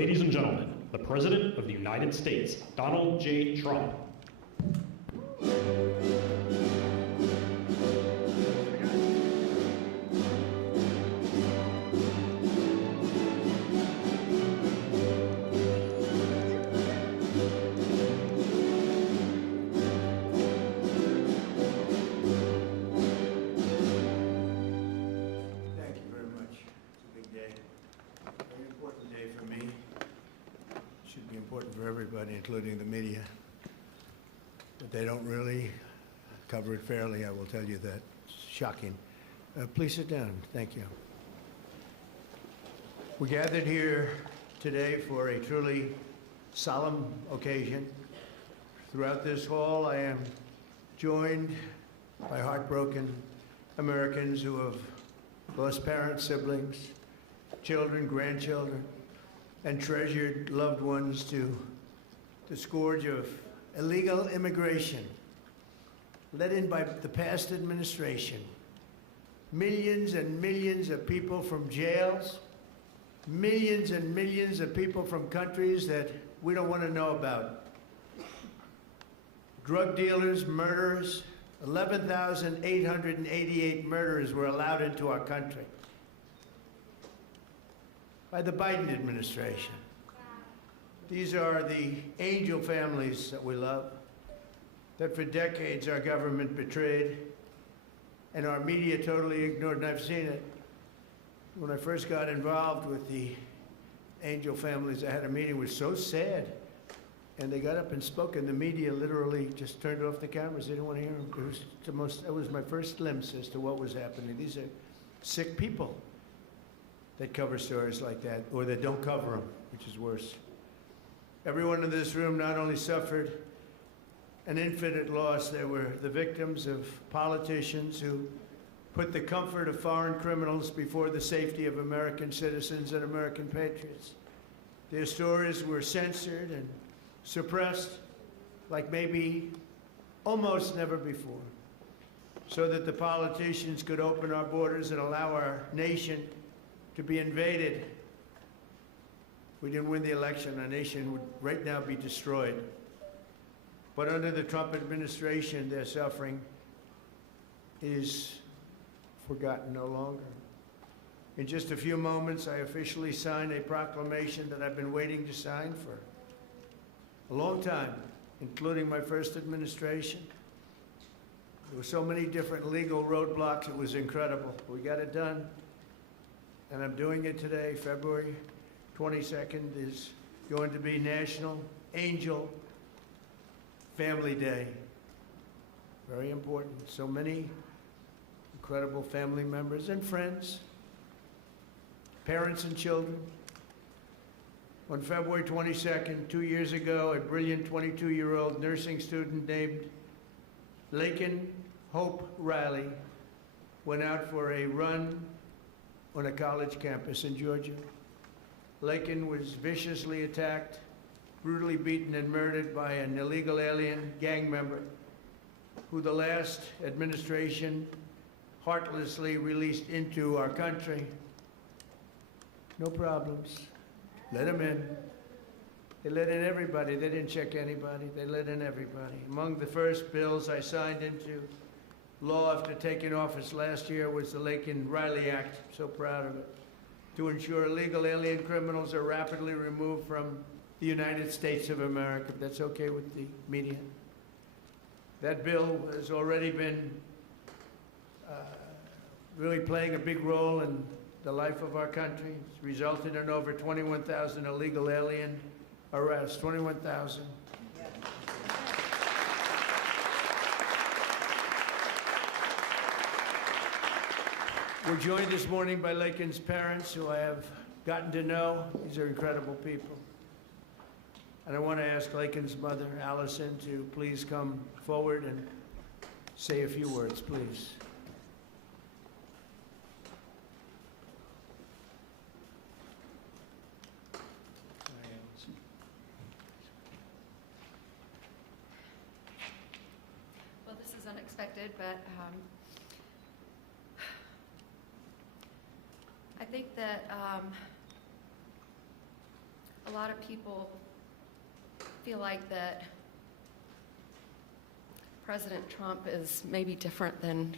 Ladies and gentlemen, the President of the United States, Donald J. Trump. Including the media, but they don't really cover it fairly, I will tell you that. It's shocking. Please sit down. Thank you. We gathered here today for a truly solemn occasion. Throughout this hall, I am joined by heartbroken Americans who have lost parents, siblings, children, grandchildren, and treasured loved ones to the scourge of illegal immigration led in by the past administration. Millions and millions of people from jails, millions and millions of people from countries that we don't want to know about. Drug dealers, murderers, 11,888 murderers were allowed into our country by the Biden administration. These are the angel families that we love, that for decades our government betrayed and our media totally ignored, and I've seen it. When I first got involved with the angel families, I had a meeting, it was so sad. And they got up and spoke, and the media literally just turned off the cameras. They didn't want to hear them. It was my first glimpse as to what was happening. These are sick people that cover stories like that, or that don't cover them, which is worse. Everyone in this room not only suffered an infinite loss, they were the victims of politicians who put the comfort of foreign criminals before the safety of American citizens and American patriots. Their stories were censored and suppressed like maybe almost never before, so that the politicians could open our borders and allow our nation to be invaded. If we didn't win the election, our nation would right now be destroyed. But under the Trump administration, their suffering is forgotten no longer. In just a few moments, I officially sign a proclamation that I've been waiting to sign for a long time, including my first administration. There were so many different legal roadblocks, it was incredible. We got it done, and I'm doing it today. February 22nd is going to be National Angel Family Day. Very important. So many incredible family members and friends, parents and children. On February 22nd, 2 years ago, a brilliant 22-year-old nursing student named Laken Hope Riley went out for a run on a college campus in Georgia. Laken was viciously attacked, brutally beaten and murdered by an illegal alien gang member who the last administration heartlessly released into our country. No problems. Let him in. They let in everybody. They didn't check anybody. They let in everybody. Among the first bills I signed into law after taking office last year was the Laken Riley Act. So proud of it. To ensure illegal alien criminals are rapidly removed from the United States of America. If that's okay with the media. That bill has already been really playing a big role in the life of our country. It's resulted in over 21,000 illegal alien arrests. 21,000. We're joined this morning by Laken's parents, who I have gotten to know. These are incredible people. And I want to ask Laken's mother, Allison, to please come forward and say a few words, please. Well, this is unexpected, but I think that a lot of people feel like that President Trump is maybe different than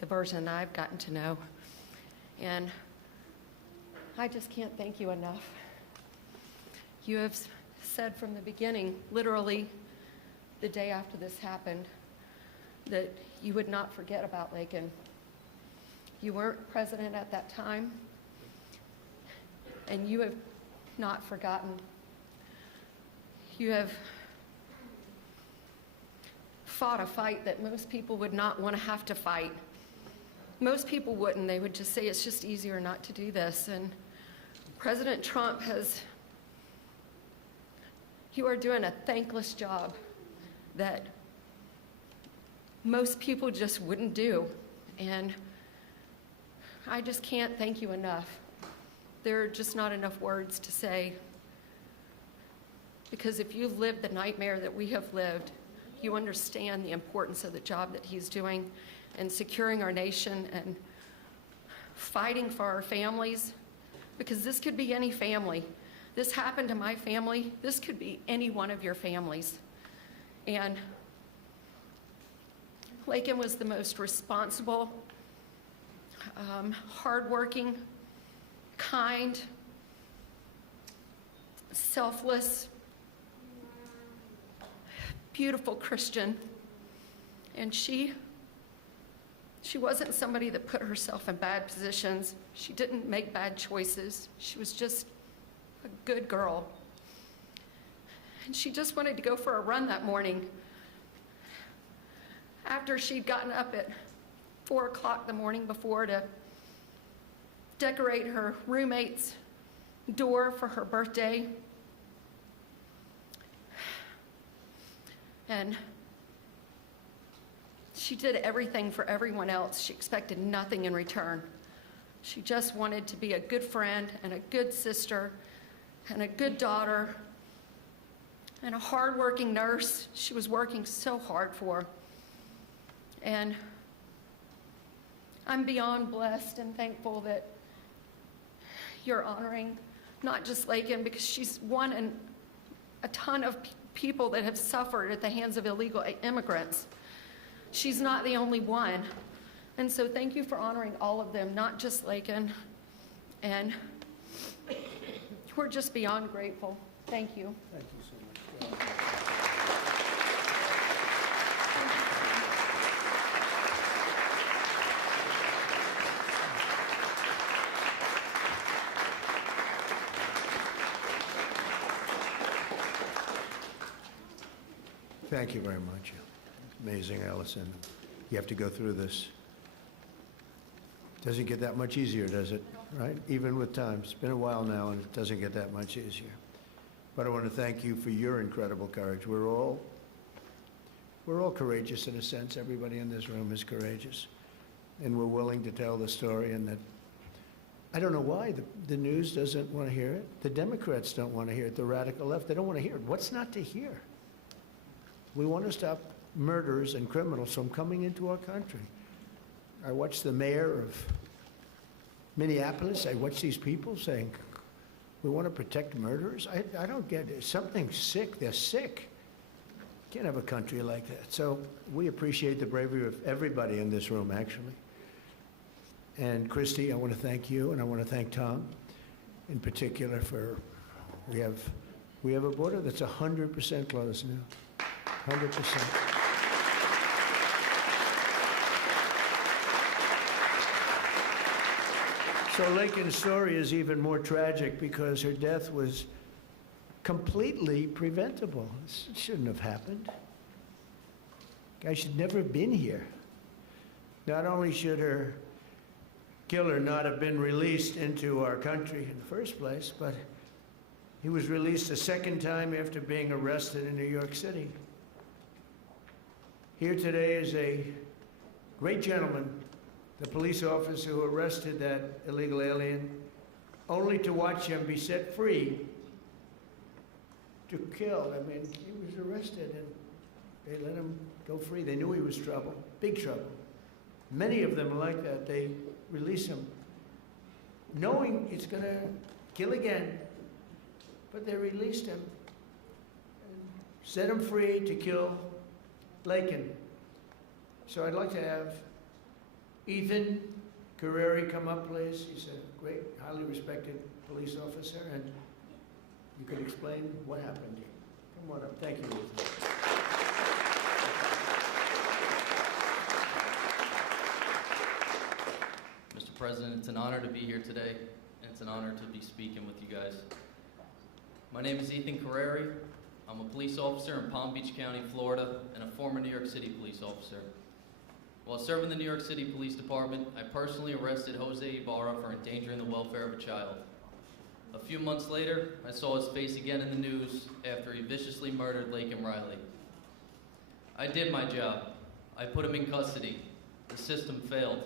the version I've gotten to know. And I just can't thank you enough. You have said from the beginning, literally the day after this happened, that you would not forget about Laken. You weren't president at that time, and you have not forgotten. You have fought a fight that most people would not want to have to fight. Most people wouldn't. They would just say it's just easier not to do this. And President Trump you are doing a thankless job that most people just wouldn't do. And I just can't thank you enough. There are just not enough words to say. Because if you've lived the nightmare that we have lived, you understand the importance of the job that he's doing and securing our nation and fighting for our families. Because this could be any family. This happened to my family. This could be any one of your families. And Laken was the most responsible, hardworking, kind, selfless, beautiful Christian. And she wasn't somebody that put herself in bad positions. She didn't make bad choices. She was just a good girl. And she just wanted to go for a run that morning after she'd gotten up at 4 o'clock the morning before to decorate her roommate's door for her birthday. And she did everything for everyone else. She expected nothing in return. She just wanted to be a good friend and a good sister and a good daughter and a hardworking nurse. She was working so hard for. And I'm beyond blessed and thankful that you're honoring not just Laken, because she's one in a ton of people that have suffered at the hands of illegal immigrants. She's not the only one. And so thank you for honoring all of them, not just Laken. And we're just beyond grateful. Thank you. Thank you so much. Thank you very much. Amazing, Allison. You have to go through this. Doesn't get that much easier, does it? Right? Even with time. It's been a while now, and it doesn't get that much easier. But I want to thank you for your incredible courage. We're all courageous in a sense. Everybody in this room is courageous. And we're willing to tell the story, and that I don't know why the news doesn't want to hear it. The Democrats don't want to hear it. The radical left, they don't want to hear it. What's not to hear? We want to stop murderers and criminals from coming into our country. I watched the mayor of Minneapolis. I watched these people saying, we want to protect murderers. I don't get it. Something's sick. They're sick. Can't have a country like that. So we appreciate the bravery of everybody in this room, actually. And Christy, I want to thank you, and I want to thank Tom in particular for, we have a border that's 100% closed now. 100%. So Laken's story is even more tragic because her death was completely preventable. This shouldn't have happened. Guy should never have been here. Not only should her killer not have been released into our country in the first place, but he was released a second time after being arrested in New York City. Here today is a great gentleman, the police officer who arrested that illegal alien, only to watch him be set free to kill. I mean, he was arrested and they let him go free. They knew he was trouble, big trouble. Many of them are like that. They release him knowing he's going to kill again, but they released him and set him free to kill Laken. So I'd like to have Ethan Carreri come up, please. He's a great, highly respected police officer, and you could explain what happened. Come on up. Thank you, Ethan. Mr. President, it's an honor to be here today, and it's an honor to be speaking with you guys. My name is Ethan Carreri. I'm a police officer in Palm Beach County, Florida, and a former New York City police officer. While serving the New York City Police Department, I personally arrested Jose Ibarra for endangering the welfare of a child. A few months later, I saw his face again in the news after he viciously murdered Laken Riley. I did my job. I put him in custody. The system failed.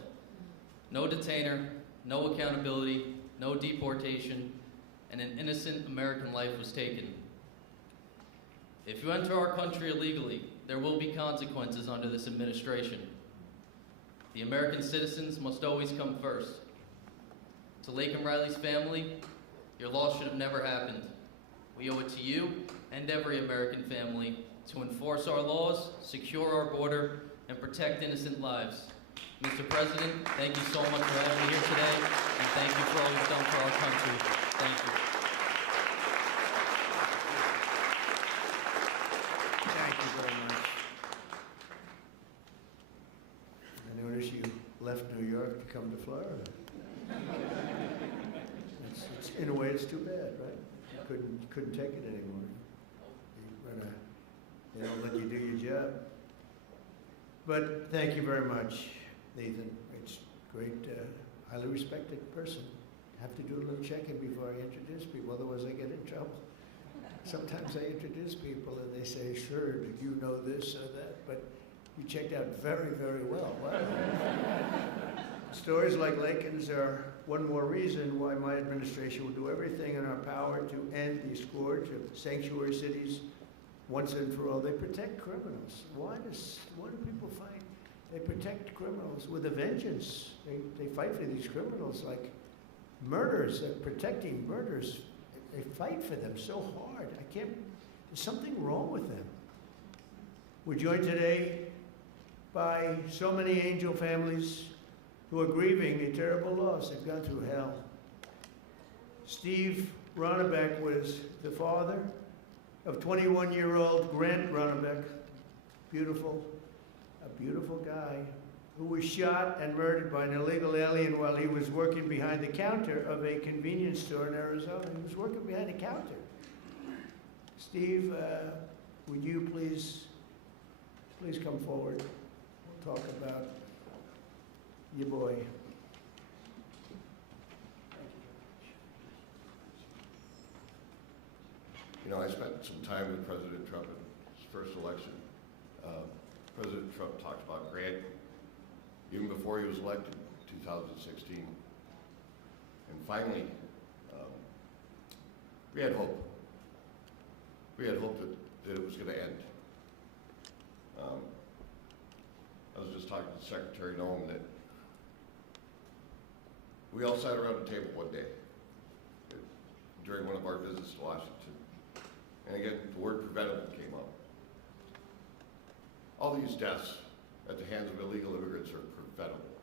No detainer, no accountability, no deportation, and an innocent American life was taken. If you enter our country illegally, there will be consequences under this administration. The American citizens must always come first. To Laken Riley's family, your loss should have never happened. We owe it to you and every American family to enforce our laws, secure our border, and protect innocent lives. Mr. President, thank you so much for having me here today, and thank you for all you've done for our country. Thank you. Thank you very much. I notice you left New York to come to Florida. In a way, it's too bad, right? Couldn't take it anymore. They don't let you do your job. But thank you very much, Nathan. It's great, highly respected person. I have to do a little checking before I introduce people, otherwise I get in trouble. Sometimes I introduce people and they say, sure, do you know this or that? But you checked out very, very well. Wow. Stories like Laken's are one more reason why my administration will do everything in our power to end the scourge of sanctuary cities once and for all. They protect criminals. Why do people find they protect criminals with a vengeance? They fight for these criminals like murders. They're protecting murders. They fight for them so hard. There's something wrong with them. We're joined today by so many angel families who are grieving a terrible loss. They've gone through hell. Steve Ronnebeck was the father of 21-year-old Grant Ronnebeck, a beautiful guy, who was shot and murdered by an illegal alien while he was working behind the counter of a convenience store in Arizona. He was working behind the counter. Steve, would you please come forward? We'll talk about your boy. You know, I spent some time with President Trump in his first election. President Trump talked about Grant even before he was elected in 2016. And finally, we had hope. We had hope that it was going to end. I was just talking to Secretary Noem that we all sat around the table one day during one of our visits to Washington. And again, the word preventable came up. All these deaths at the hands of illegal immigrants are preventable.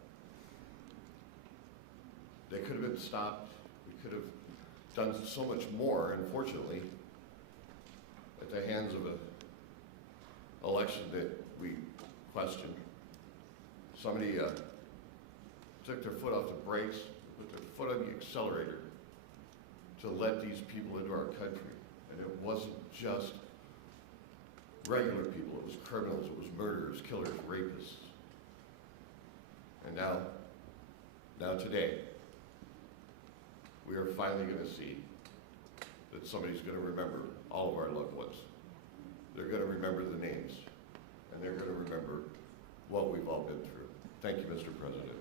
They could have been stopped. We could have done so much more, unfortunately, at the hands of an election that we question. Somebody took their foot off the brakes, put their foot on the accelerator to let these people into our country. And it wasn't just regular people, it was criminals, it was murderers, killers, rapists. And now today, we are finally going to see that somebody's going to remember all of our loved ones. They're going to remember the names, and they're going to remember what we've all been through. Thank you, Mr. President.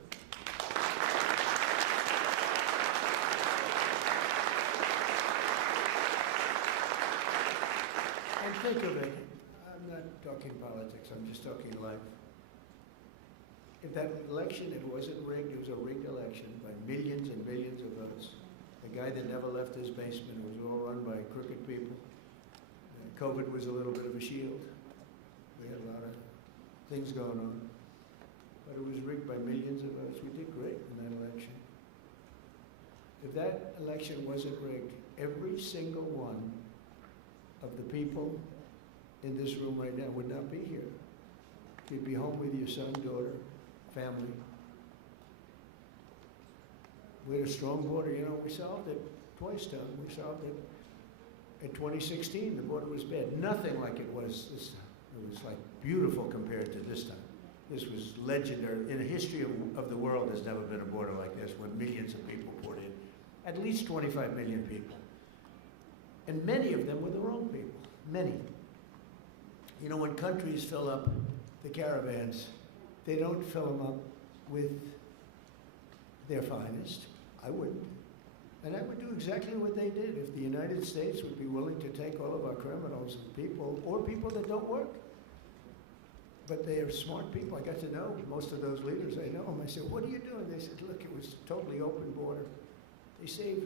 And think of it, I'm not talking politics, I'm just talking life. If that election, it wasn't rigged, it was a rigged election by millions and millions of votes. a guy that never left his basement. It was all run by crooked people. COVID was a little bit of a shield. We had a lot of things going on. But it was rigged by millions of votes. We did great in that election. If that election wasn't rigged, every single one of the people in this room right now would not be here. You'd be home with your son, daughter, family. We had a strong border. You know, we solved it twice, Tom. We solved it in 2016. The border was bad. Nothing like it was this time. It was like beautiful compared to this time. This was legendary. In the history of the world, there's never been a border like this when millions of people poured in. At least 25 million people. And many of them were the wrong people. Many. You know, when countries fill up the caravans, they don't fill them up with their finest. I wouldn't. And I would do exactly what they did if the United States would be willing to take all of our criminals and people, or people that don't work. But they are smart people. I got to know most of those leaders. I know them. I said, what are you doing? They said, look, it was a totally open border. They saved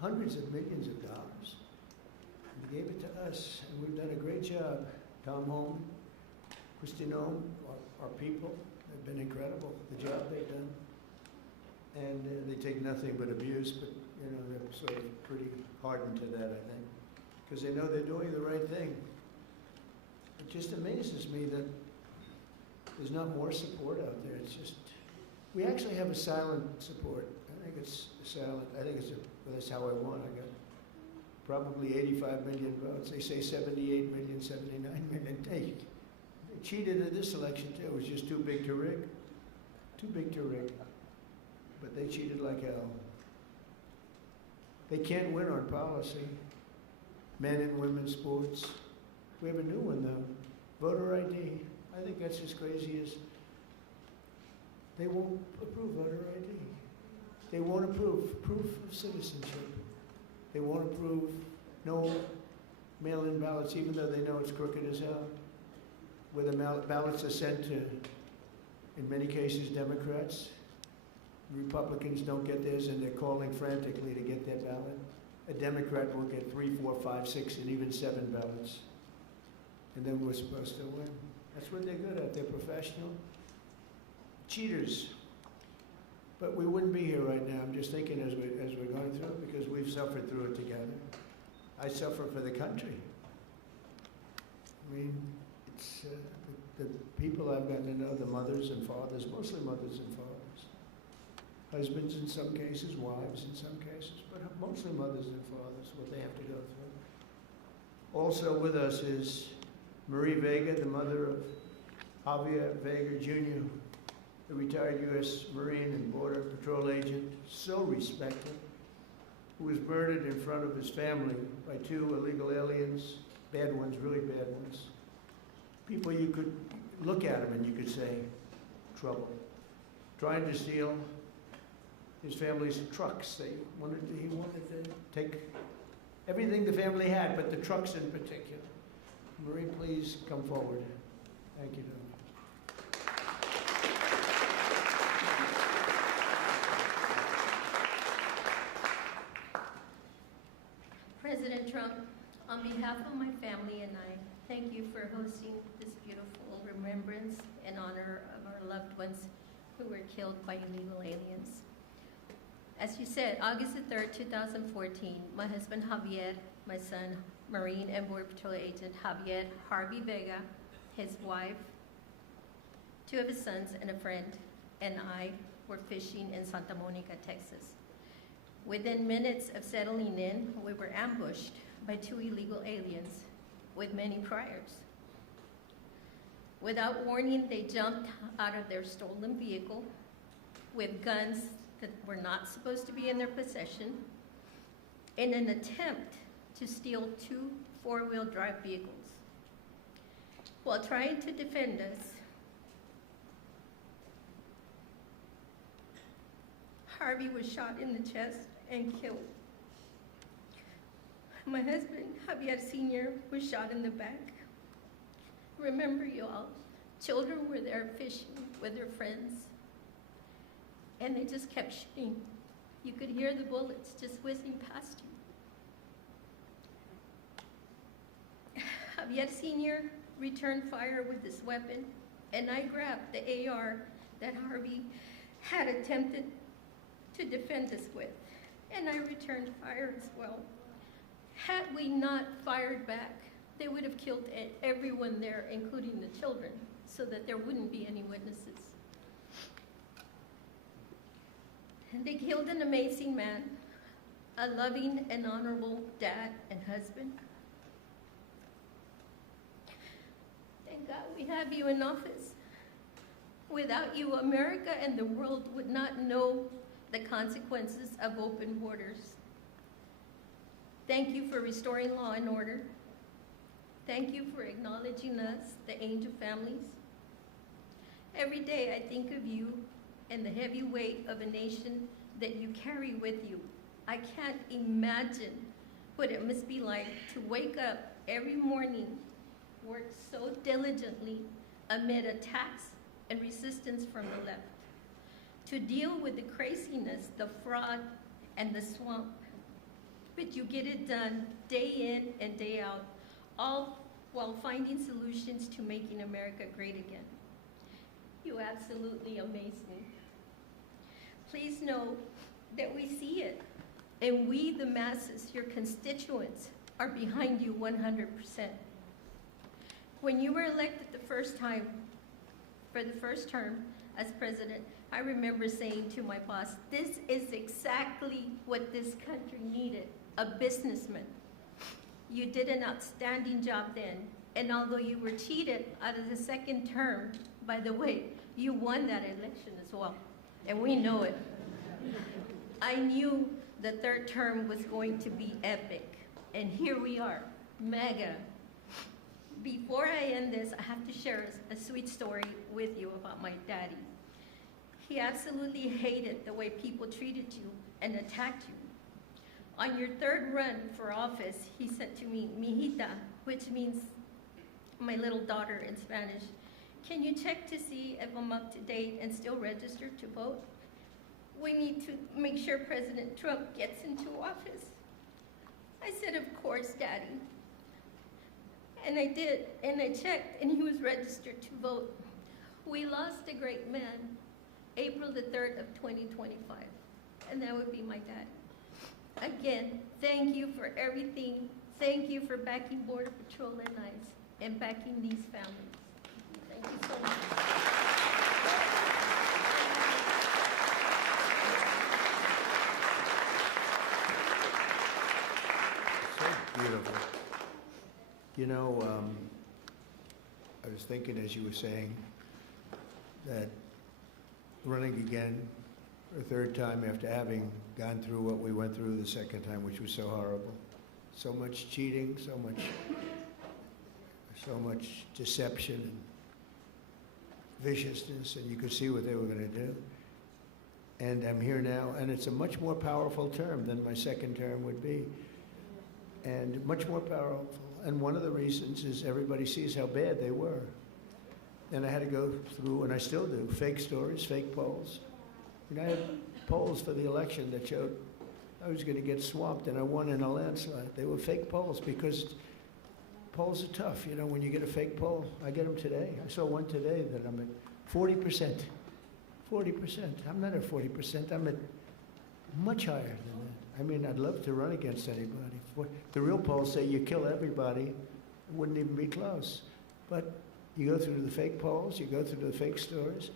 hundreds of millions of dollars. And they gave it to us, and we've done a great job. Tom Holman, Christine Ohm, our people have been incredible, the job they've done. And they take nothing but abuse, but you know, they're sort of pretty hardened to that, I think, because they know they're doing the right thing. It just amazes me that there's not more support out there. It's just, we actually have a silent support. I think it's silent. I think that's how I won. I got probably 85 million votes. They say 78 million, 79 million. They cheated in this election too. It was just too big to rig. Too big to rig. But they cheated like hell. They can't win on policy. Men and women's sports. We have a new one though. Voter ID. I think that's as crazy as they won't approve voter ID. They won't approve proof of citizenship. They won't approve no mail-in ballots, even though they know it's crooked as hell. Where the ballots are sent to, in many cases, Democrats. Republicans don't get theirs, and they're calling frantically to get their ballot. A Democrat will get 3, 4, 5, 6, and even 7 ballots. And then we're supposed to win. That's what they're good at. They're professional. Cheaters. But we wouldn't be here right now. I'm just thinking as we're going through it, because we've suffered through it together. I suffer for the country. I mean, it's the people I've gotten to know, the mothers and fathers, mostly mothers and fathers. Husbands in some cases, wives in some cases, but mostly mothers and fathers, what they have to go through. Also with us is Marie Vega, the mother of Javier Vega Jr., the retired U.S. Marine and Border Patrol agent, so respected, who was murdered in front of his family by 2 illegal aliens, bad ones, really bad ones. People you could look at them and you could say, trouble. Trying to steal his family's trucks. He wanted to take everything the family had, but the trucks in particular. Marie, please come forward. Thank you, Don. President Trump, on behalf of my family and I, thank you for hosting this beautiful remembrance in honor of our loved ones who were killed by illegal aliens. As you said, August the 3rd, 2014, my husband Javier, my son, Marine and Border Patrol agent Javier Harvey Vega, his wife, 2 of his sons and a friend, and I were fishing in Santa Monica, Texas. Within minutes of settling in, we were ambushed by 2 illegal aliens with many priors. Without warning, they jumped out of their stolen vehicle with guns that were not supposed to be in their possession in an attempt to steal 2 4-wheel drive vehicles. While trying to defend us, Harvey was shot in the chest and killed. My husband, Javier Sr., was shot in the back. Remember, y'all, children were there fishing with their friends, and they just kept shooting. You could hear the bullets just whizzing past you. Javier Sr. returned fire with this weapon, and I grabbed the AR that Harvey had attempted to defend us with, and I returned fire as well. Had we not fired back, they would have killed everyone there, including the children, so that there wouldn't be any witnesses. And they killed an amazing man, a loving and honorable dad and husband. Thank God we have you in office. Without you, America and the world would not know the consequences of open borders. Thank you for restoring law and order. Thank you for acknowledging us, the angel families. Every day I think of you and the heavy weight of a nation that you carry with you. I can't imagine what it must be like to wake up every morning, work so diligently amid attacks and resistance from the left, to deal with the craziness, the fraud, and the swamp. But you get it done day in and day out, all while finding solutions to making America great again. You absolutely amaze me. Please know that we see it, and we, the masses, your constituents, are behind you 100%. When you were elected the first time, for the first term as president, I remember saying to my boss, this is exactly what this country needed, a businessman. You did an outstanding job then, and although you were cheated out of the second term, by the way, you won that election as well, and we know it. I knew the third term was going to be epic, and here we are, mega. Before I end this, I have to share a sweet story with you about my daddy. He absolutely hated the way people treated you and attacked you. On your third run for office, he said to me, "Mijita," which means my little daughter in Spanish, "Can you check to see if I'm up to date and still registered to vote? We need to make sure President Trump gets into office." I said, "Of course, Daddy." And I did, and I checked, and he was registered to vote. We lost a great man, April the 3rd of 2025, and that would be my dad. Again, thank you for everything. Thank you for backing Border Patrol and ICE and backing these families. Thank you so much. So beautiful. You know, I was thinking as you were saying that running again for a third time after having gone through what we went through the second time, which was so horrible. So much cheating, so much deception and viciousness, and you could see what they were going to do. And I'm here now, and it's a much more powerful term than my second term would be, and much more powerful. And one of the reasons is everybody sees how bad they were. And I had to go through, and I still do, fake stories, fake polls. And I had polls for the election that showed I was going to get swamped, and I won in a landslide. They were fake polls because polls are tough. You know, when you get a fake poll, I get them today. I saw one today that I'm at 40%. 40%. I'm not at 40%. I'm at much higher than that. I mean, I'd love to run against anybody. The real polls say you kill everybody. It wouldn't even be close. But you go through the fake polls, you go through the fake stories.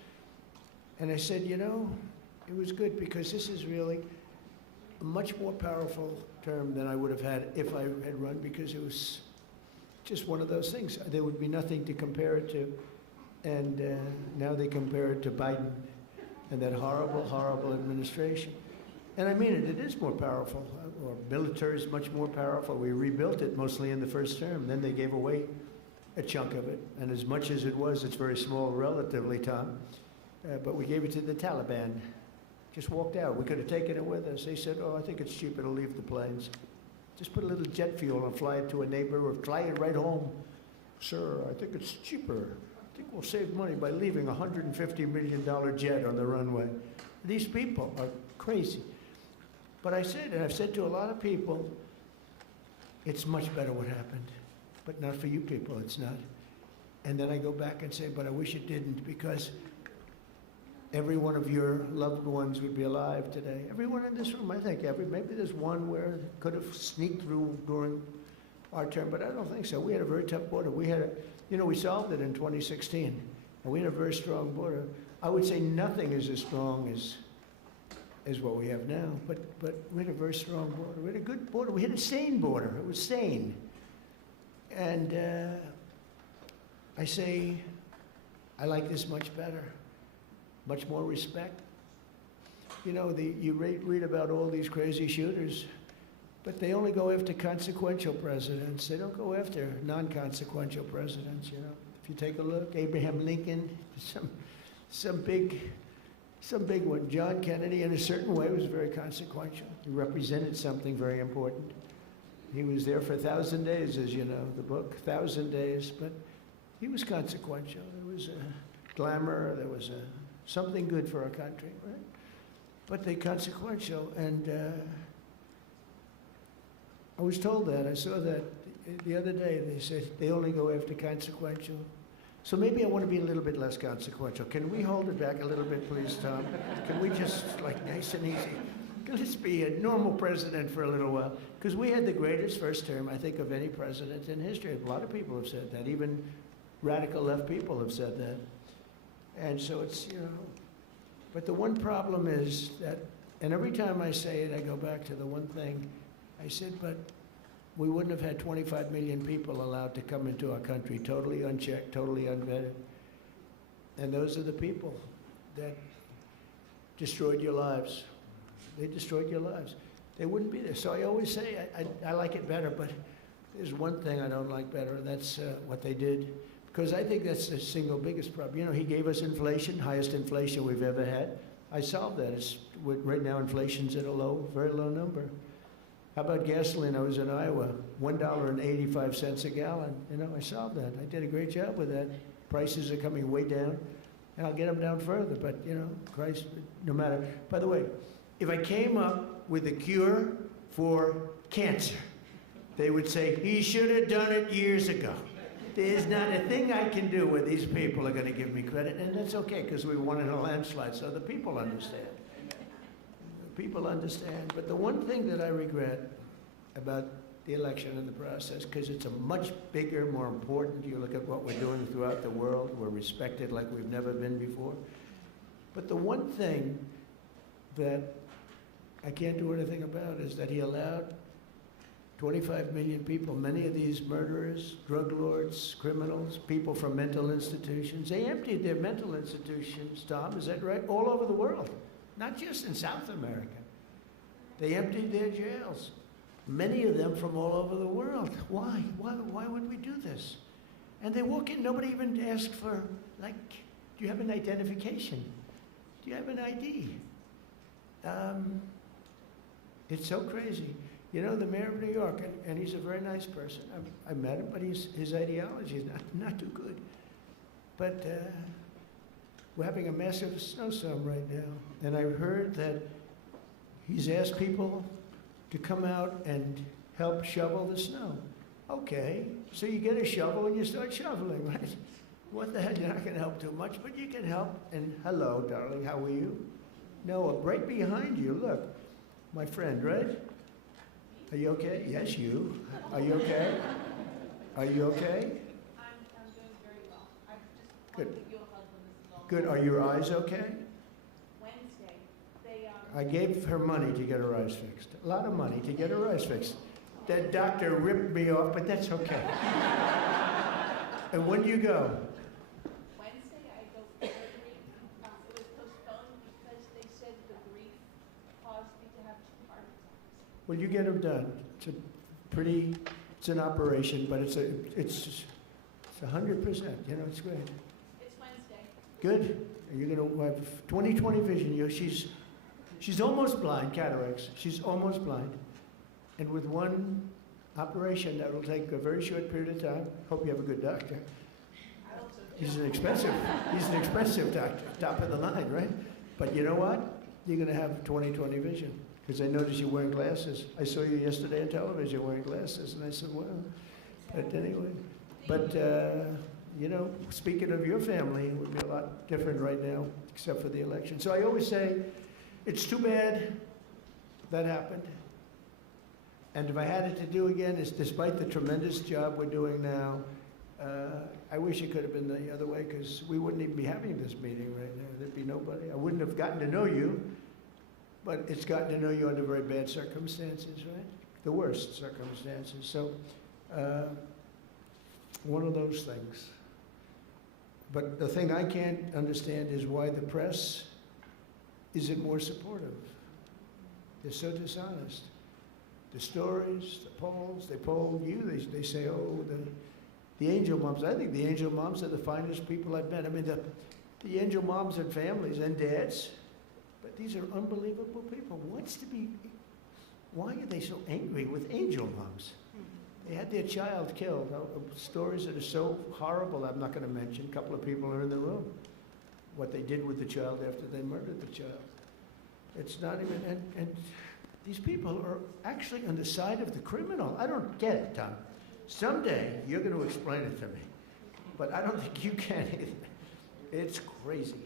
And I said, you know, it was good because this is really a much more powerful term than I would have had if I had run, because it was just one of those things. There would be nothing to compare it to. And now they compare it to Biden and that horrible, horrible administration. And I mean it, it is more powerful. Our military is much more powerful. We rebuilt it mostly in the first term. Then they gave away a chunk of it. And as much as it was, it's very small relatively, Tom. But we gave it to the Taliban. Just walked out. We could have taken it with us. They said, oh, I think it's cheaper to leave the planes. Just put a little jet fuel and fly it to a neighbor or fly it right home. Sir, I think it's cheaper. I think we'll save money by leaving a $150 million jet on the runway. These people are crazy. But I said, and I've said to a lot of people, it's much better what happened, but not for you people, it's not. And then I go back and say, but I wish it didn't, because every one of your loved ones would be alive today. Everyone in this room, I think, maybe there's one where it could have sneaked through during our term, but I don't think so. We had a very tough border. We had we solved it in 2016, and we had a very strong border. I would say nothing is as strong as what we have now, but we had a very strong border. We had a good border. We had a sane border. It was sane. And I say, I like this much better, much more respect. You read about all these crazy shooters, but they only go after consequential presidents. They don't go after non-consequential presidents, If you take a look, Abraham Lincoln, some big one. John Kennedy, in a certain way, was very consequential. He represented something very important. He was there for 1,000 days, as you know, the book, 1,000 days, but he was consequential. There was a glamour, there was something good for our country, right? But they consequential, and I was told that. I saw that the other day. They said they only go after consequential. So maybe I want to be a little bit less consequential. Can we hold it back a little bit, please, Tom? Can we just, nice and easy? Let's be a normal president for a little while. Because we had the greatest first term, I think, of any president in history. A lot of people have said that. Even radical left people have said that. And so it's, But the one problem is that, and every time I say it, I go back to the one thing. I said, but we wouldn't have had 25 million people allowed to come into our country, totally unchecked, totally unvetted. And those are the people that destroyed your lives. They destroyed your lives. They wouldn't be there. So I always say, I like it better, but there's one thing I don't like better, and that's what they did. Because I think that's the single biggest problem. He gave us inflation, highest inflation we've ever had. I solved that. Right now, inflation's at a very low number. How about gasoline? I was in Iowa, $1.85 a gallon. I solved that. I did a great job with that. Prices are coming way down, and I'll get them down further. But Christ, no matter. By the way, if I came up with a cure for cancer, they would say he should have done it years ago. There's not a thing I can do where these people are going to give me credit, and that's okay because we won in a landslide, so the people understand. People understand. But the one thing that I regret about the election and the process, because it's a much bigger, more important, you look at what we're doing throughout the world, we're respected like we've never been before. But the one thing that I can't do anything about is that he allowed 25 million people, many of these murderers, drug lords, criminals, people from mental institutions, they emptied their mental institutions, Tom, is that right? All over the world. Not just in South America. They emptied their jails. Many of them from all over the world. Why? Why would we do this? And they walk in, nobody even asked for, do you have an identification? Do you have an ID? It's so crazy. The mayor of New York, and he's a very nice person. I met him, but his ideology is not too good. But we're having a massive snowstorm right now. And I heard that he's asked people to come out and help shovel the snow. Okay, so you get a shovel and you start shoveling, right? What the hell, you're not gonna help too much, but you can help. And hello, darling, how are you? Noah, right behind you, look. My friend, right? Are you okay? Yes, you. Are you okay? Are you okay? I'm doing very well. I just Good. want to give you a hug when this is all Good. Are your eyes okay? Wednesday, I gave her money to get her eyes fixed. A lot of money to get her eyes fixed. That doctor ripped me off, but that's okay. And when do you go? Wednesday, I go for surgery. It was postponed because they said the grief caused me to have 2 heart attacks. Well, you get them done. It's an operation, but it's 100%. It's great. It's Wednesday. Good. You're gonna have 20/20 vision. She's almost blind, cataracts. She's almost blind, and with one operation that will take a very short period of time. Hope you have a good doctor. I hope so too. He's an expensive doctor, top of the line, right? But you know what? You're gonna have 20/20 vision because I noticed you're wearing glasses. I saw you yesterday on television wearing glasses, and I said, well, but anyway. But, you know, speaking of your family, it would be a lot different right now, except for the election. So I always say, it's too bad that happened. And if I had it to do again, it's despite the tremendous job we're doing now, I wish it could have been the other way, because we wouldn't even be having this meeting right now. There'd be nobody. I wouldn't have gotten to know you, but it's gotten to know you under very bad circumstances, right? The worst circumstances. So, one of those things. But the thing I can't understand is why the press isn't more supportive. They're so dishonest. The stories, the polls, they poll you, they say, oh, the angel moms. I think the angel moms are the finest people I've met. I mean, the angel moms and families and dads, but these are unbelievable people. Why are they so angry with angel moms? They had their child killed. Stories that are so horrible, I'm not going to mention. A couple of people are in the room. What they did with the child after they murdered the child. It's not even, and these people are actually on the side of the criminal. I don't get it, Tom. Someday, you're going to explain it to me. But I don't think you can either. It's crazy.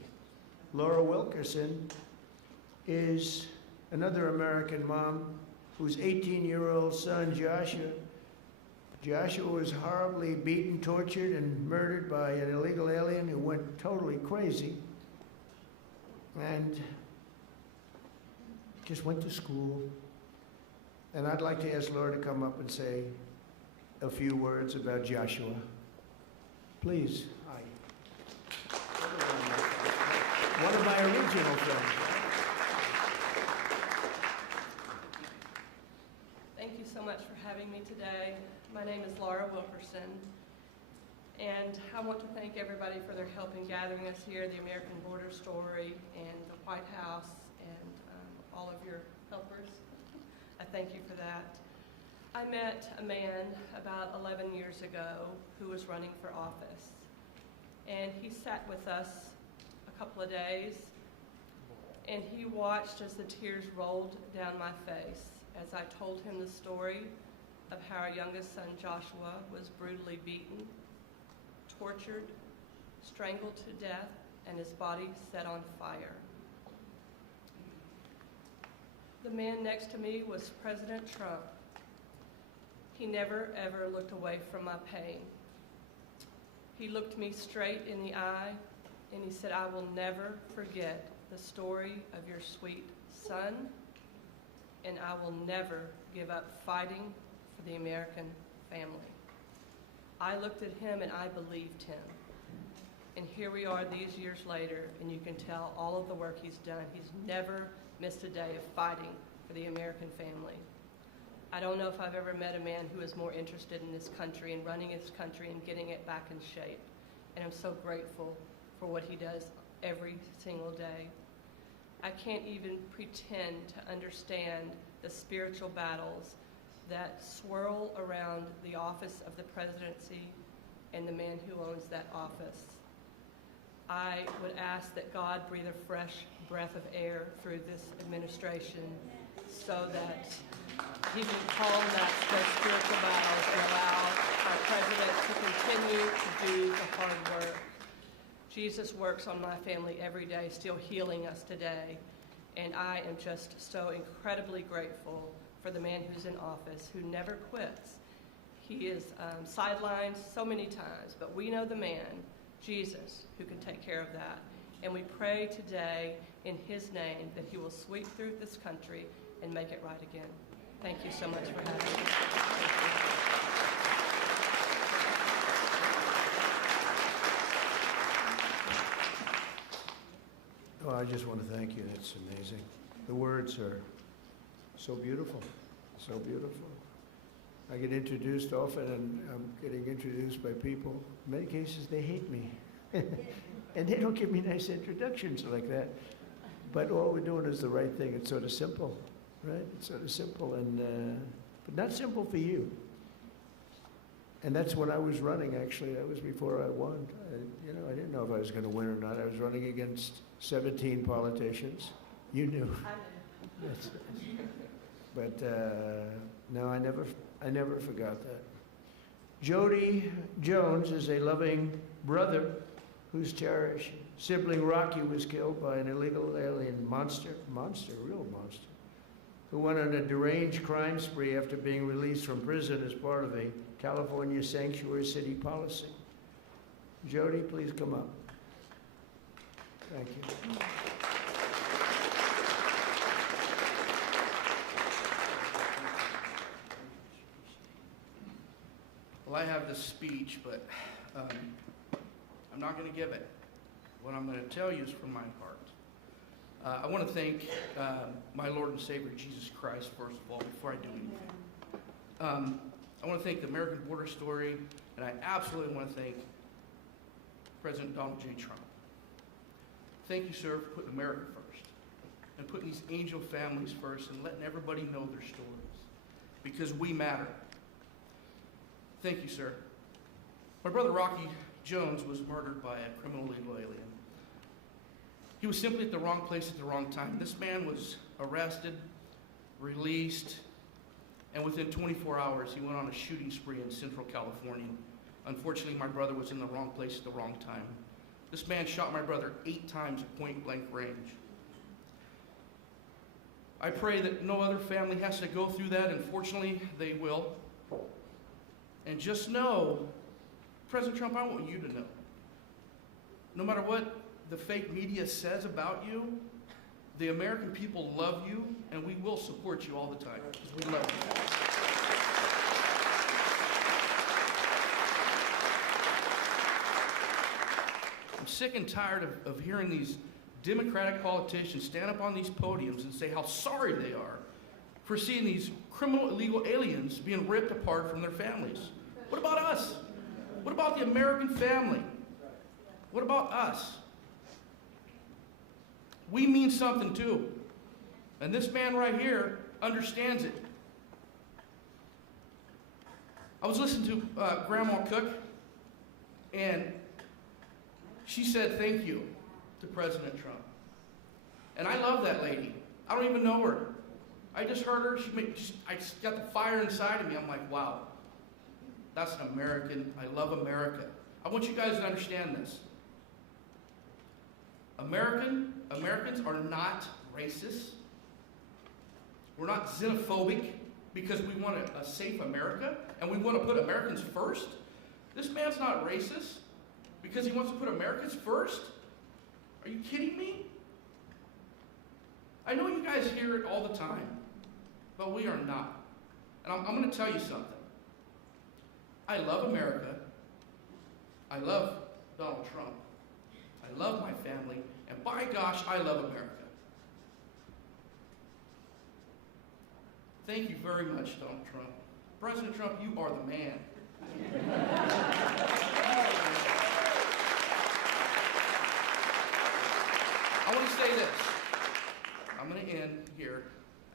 Laura Wilkerson is another American mom whose 18-year-old son, Joshua was horribly beaten, tortured, and murdered by an illegal alien who went totally crazy. And just went to school. And I'd like to ask Laura to come up and say a few words about Joshua. Please. Hi. One of my original friends. Thank you so much for having me today. My name is Laura Wilkerson, and I want to thank everybody for their help in gathering us here, the American Border Story and the White House, and all of your helpers. I thank you for that. I met a man about 11 years ago who was running for office, and he sat with us a couple of days, and he watched as the tears rolled down my face as I told him the story of how our youngest son Joshua was brutally beaten, tortured, strangled to death, and his body set on fire. The man next to me was President Trump. He never, ever looked away from my pain. He looked me straight in the eye, and he said, I will never forget the story of your sweet son, and I will never give up fighting for the American family. I looked at him and I believed him. And here we are these years later, and you can tell all of the work he's done. He's never missed a day of fighting for the American family. I don't know if I've ever met a man who is more interested in this country and running his country and getting it back in shape. And I'm so grateful for what he does every single day. I can't even pretend to understand the spiritual battles that swirl around the office of the presidency and the man who owns that office. I would ask that God breathe a fresh breath of air through this administration so that he can calm those spiritual battles and allow our president to continue to do the hard work. Jesus works on my family every day, still healing us today. And I am just so incredibly grateful for the man who's in office, who never quits. He is sidelined so many times, but we know the man, Jesus, who can take care of that. And we pray today in his name that he will sweep through this country and make it right again. Thank you so much for having me. Oh, I just want to thank you. It's amazing. The words are so beautiful, so beautiful. I get introduced often, and I'm getting introduced by people. In many cases, they hate me. And they don't give me nice introductions like that. But all we're doing is the right thing. It's sort of simple, right? It's sort of simple, and but not simple for you. And that's when I was running, actually. That was before I won. I didn't know if I was going to win or not. I was running against 17 politicians. You knew. I knew. That's, But no, I never forgot that. Jody Jones is a loving brother who's cherished. Sibling Rocky was killed by an illegal alien real monster, who went on a deranged crime spree after being released from prison as part of a California sanctuary city policy. Jody, please come up. Thank you. Well, I have this speech, but I'm not going to give it. What I'm going to tell you is from my heart. I want to thank my Lord and Savior, Jesus Christ, first of all, before I do anything. I want to thank the American Border Story, and I absolutely want to thank President Donald J. Trump. Thank you, sir, for putting America first, and putting these angel families first, and letting everybody know their stories, because we matter. Thank you, sir. My brother Rocky Jones was murdered by a criminal illegal alien. He was simply at the wrong place at the wrong time. This man was arrested, released, and within 24 hours, he went on a shooting spree in Central California. Unfortunately, my brother was in the wrong place at the wrong time. This man shot my brother 8 times at point-blank range. I pray that no other family has to go through that. Unfortunately, they will. And just know, President Trump, I want you to know, no matter what the fake media says about you, the American people love you, and we will support you all the time, because we love you. I'm sick and tired of hearing these Democratic politicians stand up on these podiums and say how sorry they are for seeing these criminal illegal aliens being ripped apart from their families. What about us? What about the American family? What about us? We mean something too. And this man right here understands it. I was listening to Grandma Cook, and she said thank you to President Trump. And I love that lady. I don't even know her. I just heard her. I just got the fire inside of me. I'm like, wow, that's an American. I love America. I want you guys to understand this. Americans are not racist. We're not xenophobic because we want a safe America and we want to put Americans first. This man's not racist because he wants to put Americans first. Are you kidding me? I know you guys hear it all the time, but we are not. And I'm going to tell you something. I love America. I love Donald Trump. I love my family. And by gosh, I love America. Thank you very much, Donald Trump. President Trump, you are the man. I want to say this. I'm going to end here.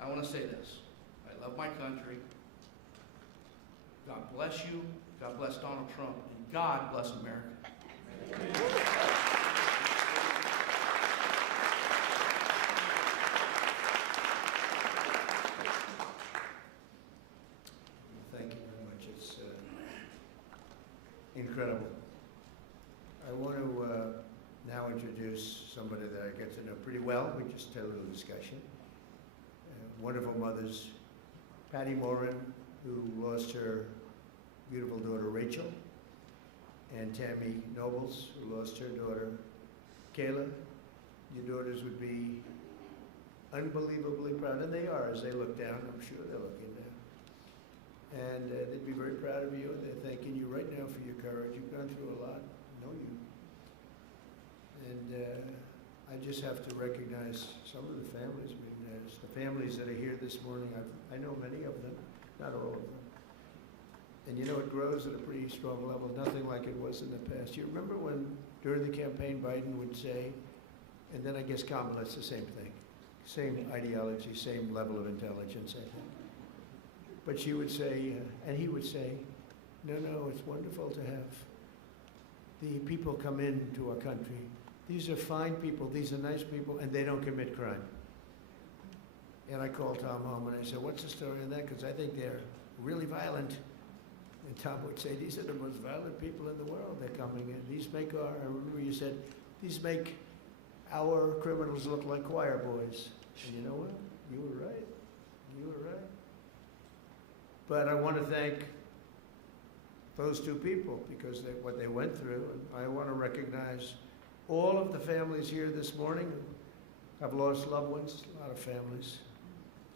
I want to say this. I love my country. God bless you. God bless Donald Trump. And God bless America. Thank you very much. It's incredible. I want to now introduce somebody that I get to know pretty well. We just had a little discussion. Wonderful mothers, Patty Morin, who lost her beautiful daughter Rachel, and Tammy Nobles, who lost her daughter Kayla. Your daughters would be unbelievably proud, and they are as they look down. I'm sure they're looking down. And they'd be very proud of you, and they're thanking you right now for your courage. You've gone through a lot, I know you. And I just have to recognize some of the families. I mean, the families that are here this morning, I know many of them, not all of them. And you know, it grows at a pretty strong level, nothing like it was in the past. You remember when, during the campaign, Biden would say, and then I guess Kamala's the same thing, same ideology, same level of intelligence, I think. But she would say, and he would say, no, it's wonderful to have the people come into our country. These are fine people, these are nice people, and they don't commit crime. And I called Tom home and I said, what's the story on that? Because I think they're really violent. And Tom would say, these are the most violent people in the world. They're coming in. These make our, I remember you said, these make our criminals look like choir boys. And you know what? You were right. You were right. But I want to thank those two people because what they went through. And I want to recognize all of the families here this morning who have lost loved ones, a lot of families.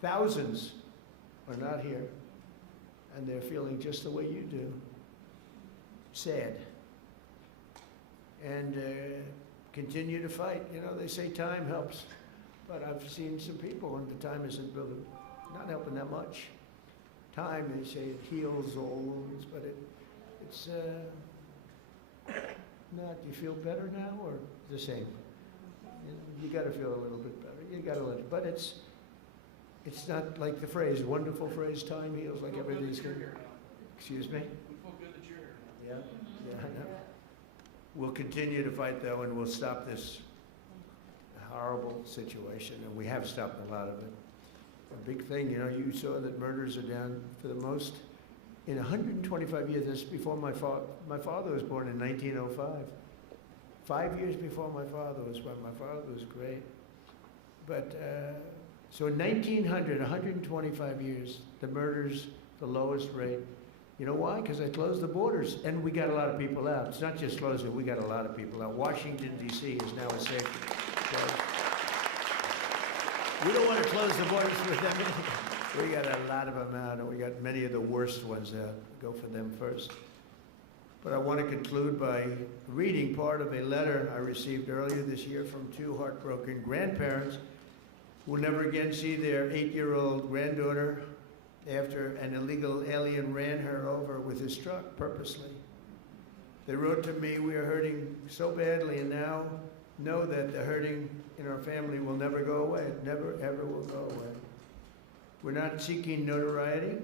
Thousands are not here, and they're feeling just the way you do, sad. And continue to fight. You know, they say time helps, but I've seen some people, and the time isn't really not helping that much. Time, they say, it heals all wounds, but it's not. Do you feel better now, or the same? You got to feel a little bit better. You got to let it, but it's not like the phrase, wonderful phrase, time heals, like everything's good. Excuse me? We feel good that you're here now. Yeah, yeah, I know. We'll continue to fight, though, and we'll stop this horrible situation, and we have stopped a lot of it. A big thing, you know, you saw that murders are down for the most in 125 years. This is before my father was born in 1905. 5 years before my father was born. My father was great. But, so in 1900, 125 years, the murders, the lowest rate. You know why? Because I closed the borders, and we got a lot of people out. It's not just closing, we got a lot of people out. Washington, D.C. is now a safe. So we don't want to close the borders for them. We got a lot of them out, and we got many of the worst ones out. Go for them first. But I want to conclude by reading part of a letter I received earlier this year from two heartbroken grandparents who will never again see their 8-year-old granddaughter after an illegal alien ran her over with his truck purposely. They wrote to me, we are hurting so badly, and now know that the hurting in our family will never go away. It never, ever will go away. We're not seeking notoriety.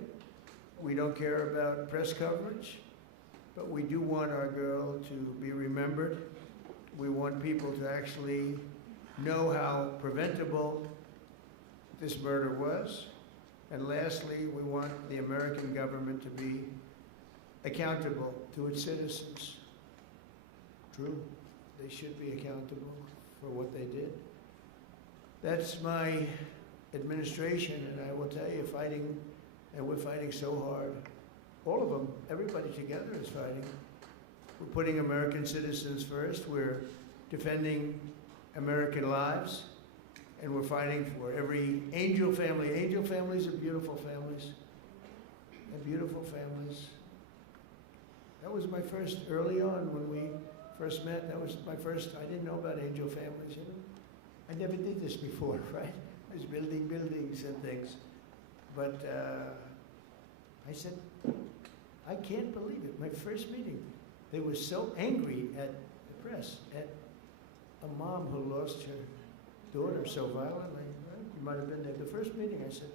We don't care about press coverage, but we do want our girl to be remembered. We want people to actually know how preventable this murder was. And lastly, we want the American government to be accountable to its citizens. True, they should be accountable for what they did. That's my administration, and I will tell you, fighting, and we're fighting so hard. All of them, everybody together is fighting. We're putting American citizens first. We're defending American lives. And we're fighting for every angel family. Angel families are beautiful families. They're beautiful families. That was my first, early on when we first met, that was my first, I didn't know about angel families, you know. I never did this before, right? I was building buildings and things. But I said, I can't believe it. My first meeting, they were so angry at the press, at a mom who lost her daughter so violently. Right? You might have been there. The first meeting, I said,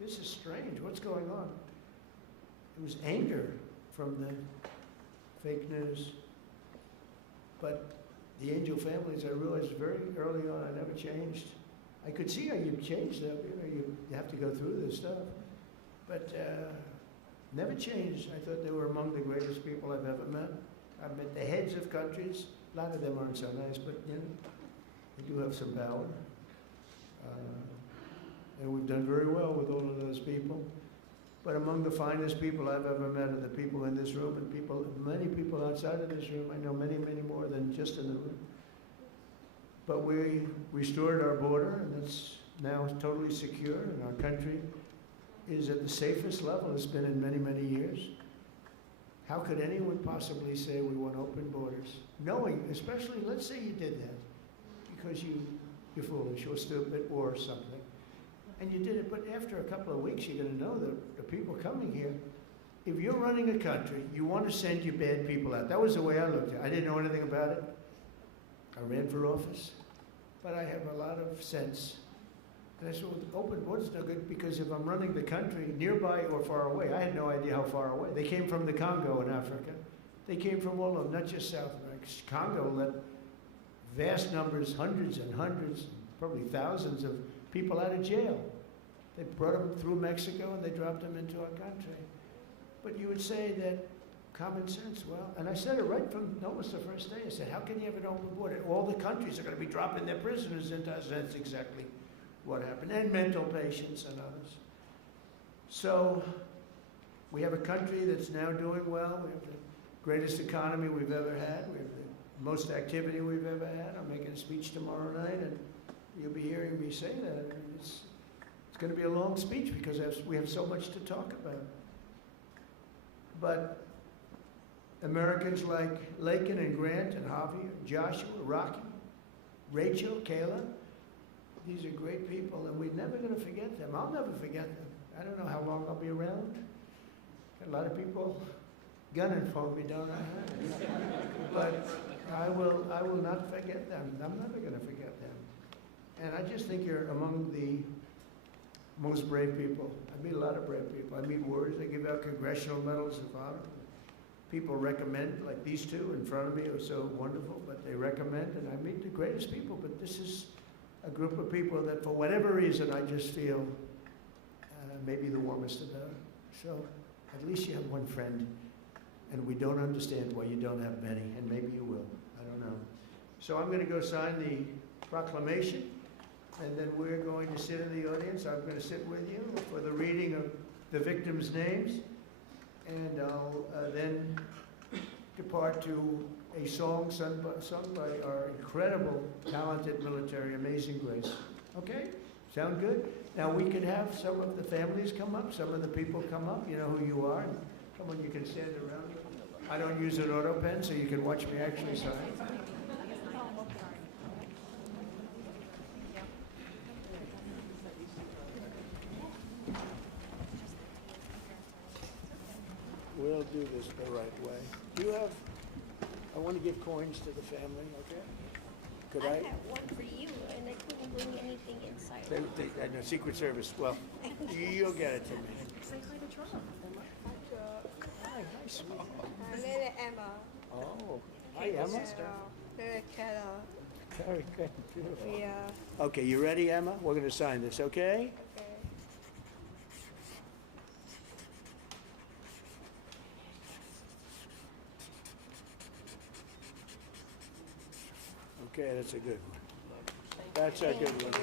this is strange. What's going on? It was anger from the fake news. But the angel families, I realized very early on, I never changed. I could see how you've changed them. You know, you have to go through this stuff. But never changed. I thought they were among the greatest people I've ever met. I've met the heads of countries. A lot of them aren't so nice, but you know, they do have some power. And we've done very well with all of those people. But among the finest people I've ever met are the people in this room and people, many people outside of this room. I know many, many more than just in the room. But we restored our border, and it's now totally secure, and our country is at the safest level it's been in many, many years. How could anyone possibly say we want open borders? Knowing, especially, let's say you did that because you're foolish or stupid or something. And you did it, but after a couple of weeks, you're going to know that the people coming here, if you're running a country, you want to send your bad people out. That was the way I looked at it. I didn't know anything about it. I ran for office, but I have a lot of sense. And I said, well, open borders is no good because if I'm running the country nearby or far away, I had no idea how far away. They came from the Congo in Africa. They came from all of them, not just South America. Congo let vast numbers, hundreds and hundreds, probably thousands of people out of jail. They brought them through Mexico and they dropped them into our country. But you would say that common sense, well, and I said it right from almost the first day. I said, how can you have an open border? All the countries are going to be dropping their prisoners into us. That's exactly what happened. And mental patients and others. So we have a country that's now doing well. We have the greatest economy we've ever had. We have the most activity we've ever had. I'm making a speech tomorrow night, and you'll be hearing me say that. I mean, it's going to be a long speech because we have so much to talk about. But Americans like Laken and Grant and Javier, Joshua, Rocky, Rachel, Kayla, these are great people, and we're never going to forget them. I'll never forget them. I don't know how long I'll be around. Got a lot of people gunning for me, don't I? But I will not forget them. I'm never going to forget them. And I just think you're among the most brave people. I meet a lot of brave people. I meet warriors. They give out congressional medals of honor. People recommend, like these two in front of me are so wonderful, but they recommend, and I meet the greatest people, but this is a group of people that for whatever reason I just feel maybe the warmest about. So at least you have one friend, and we don't understand why you don't have many, and maybe you will. I don't know. So I'm going to go sign the proclamation, and then we're going to sit in the audience. I'm going to sit with you for the reading of the victims' names, and I'll then depart to a song sung by our incredible, talented military, Amazing Grace. Okay? Sound good? Now we can have some of the families come up, some of the people come up. You know who you are. And come on, you can stand around. I don't use an auto pen, so you can watch me actually sign. We'll do this the right way. Do you have, I want to give coins to the family, okay? Could I? have one for you, and I couldn't bring anything inside. No, Secret Service, well, you'll get it to me. Say hi to Trump. Hi, nice. My name is Emma. Oh, hi, Emma. Very Kata. Very good, beautiful. Yeah. Okay, you ready, Emma? We're going to sign this, okay? Okay. Okay, that's a good one. That's a good one, yeah.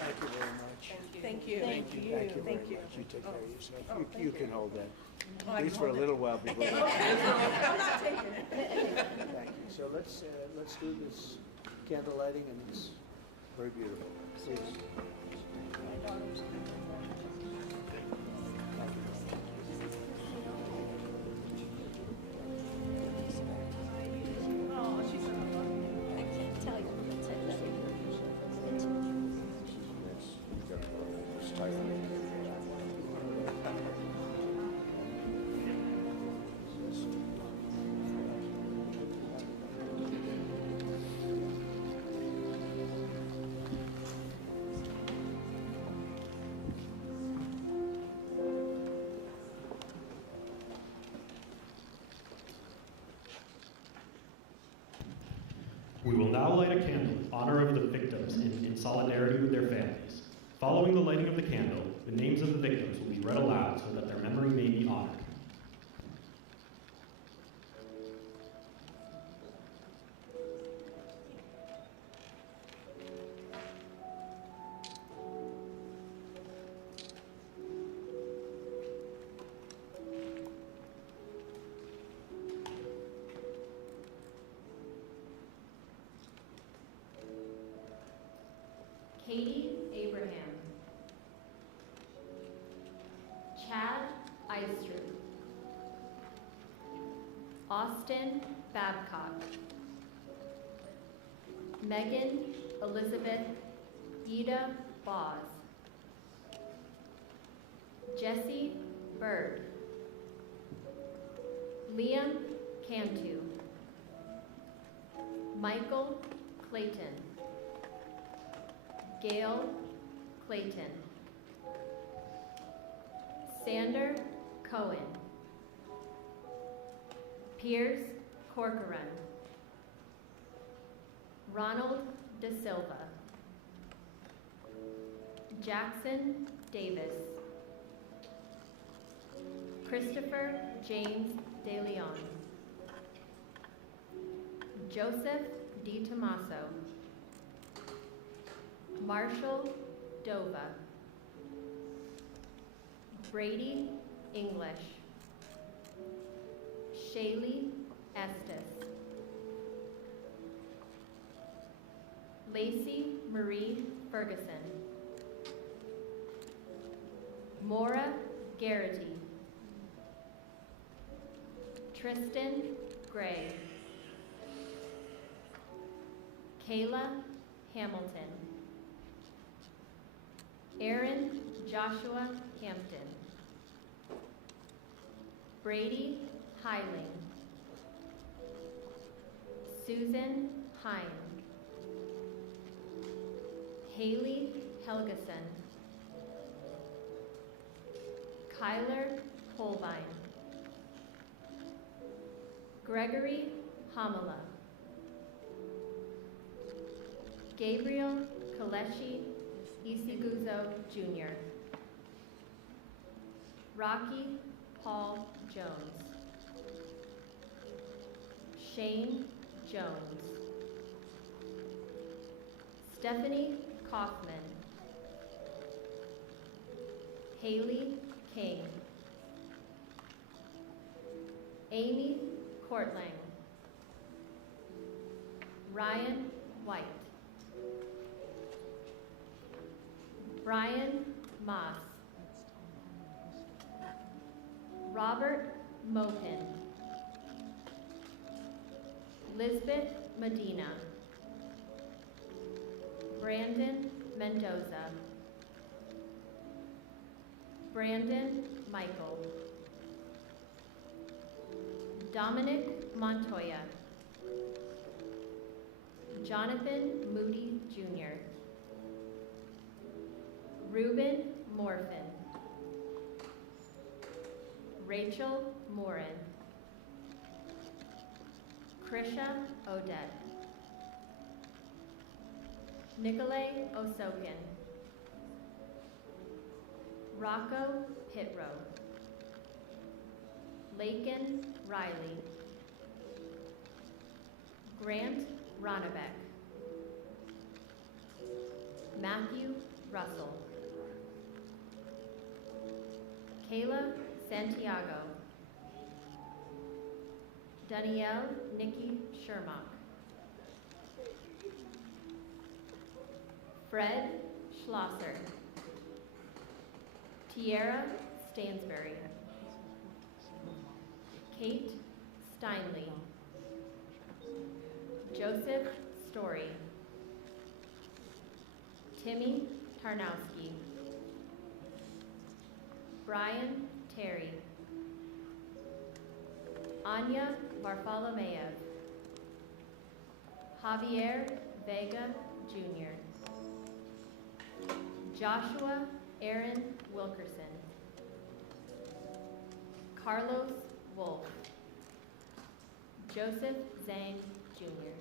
Thank you very much. Thank you. Thank you very much. You take care of yourself. You can hold that. Oh, At least for a little while before. I'm not taking it. Thank you. So let's do this candle lighting, and it's very beautiful. Please. I can't tell you how much I love you. We will now light a candle in honor of the victims in solidarity with their families. Following the lighting of the candle, the names of the victims will be read aloud so that their memory may be honored. Katie Abraham. Chad Eistrup. Austin Babcock. Megan Elizabeth Ida Boz. Jesse Bird. Liam Cantu. Michael Clayton. Gail Clayton. Sander Cohen. Piers Corcoran. Ronald De Silva. Jackson Davis. Christopher James De Leon. Joseph Di Tomaso. Marshall Dova. Brady English. Shaylee Estes. Lacey Marie Ferguson. Maura Garrity. Tristan Gray. Kayla Hamilton. Aaron Joshua Hampton. Brady Hiling. Susan Hine. Haley Helgeson. Kyler Holbein. Gregory Hamala. Gabriel Kaleshi Isiguzo Jr. Rocky Paul Jones. Shane Jones. Stephanie Kaufman. Haley King. Amy Courtlang. Ryan White. Brian Moss. Robert Mopin. Lisbeth Medina. Brandon Mendoza. Brandon Michael. Dominic Montoya. Jonathan Moody Jr. Ruben Morfin. Rachel Morin. Krisha Odette. Nicolay Osokin. Rocco Pitro. Laken Riley. Grant Ronnebeck. Matthew Russell. Kayla Santiago. Danielle Nikki Shermock. Fred Schlosser. Tierra Stansberry. Kate Steinley. Joseph Story. Timmy Tarnowski. Brian Terry. Anya Bartholomew. Javier Vega Jr. Joshua Aaron Wilkerson. Carlos Wolf. Joseph Zhang Jr.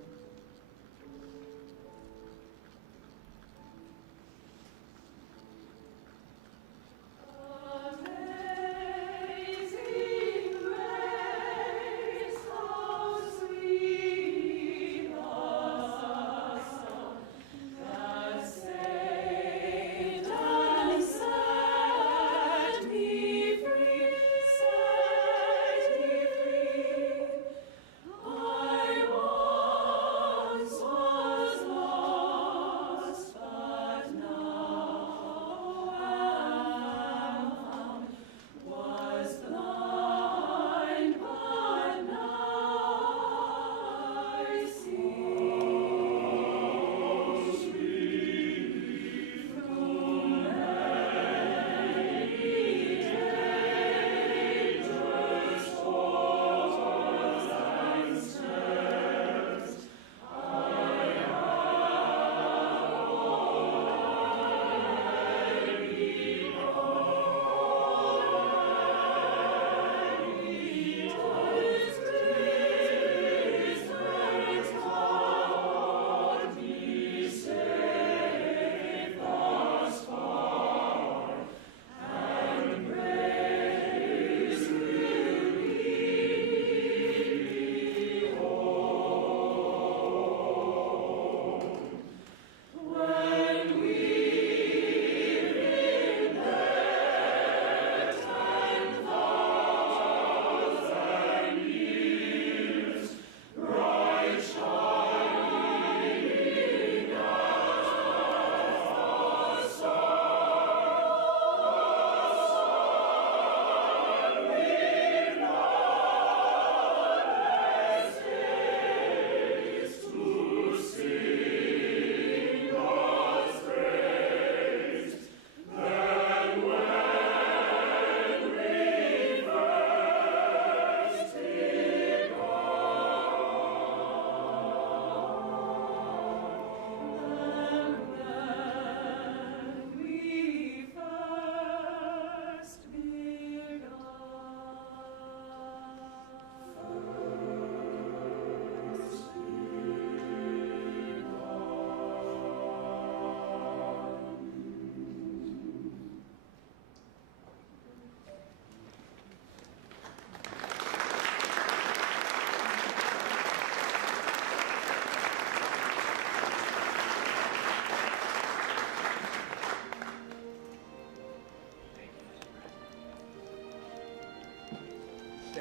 I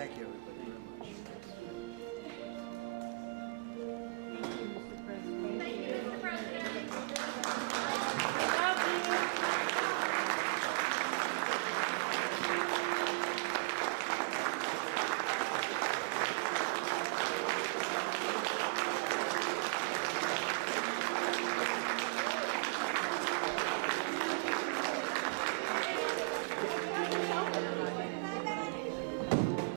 Thank you, everybody.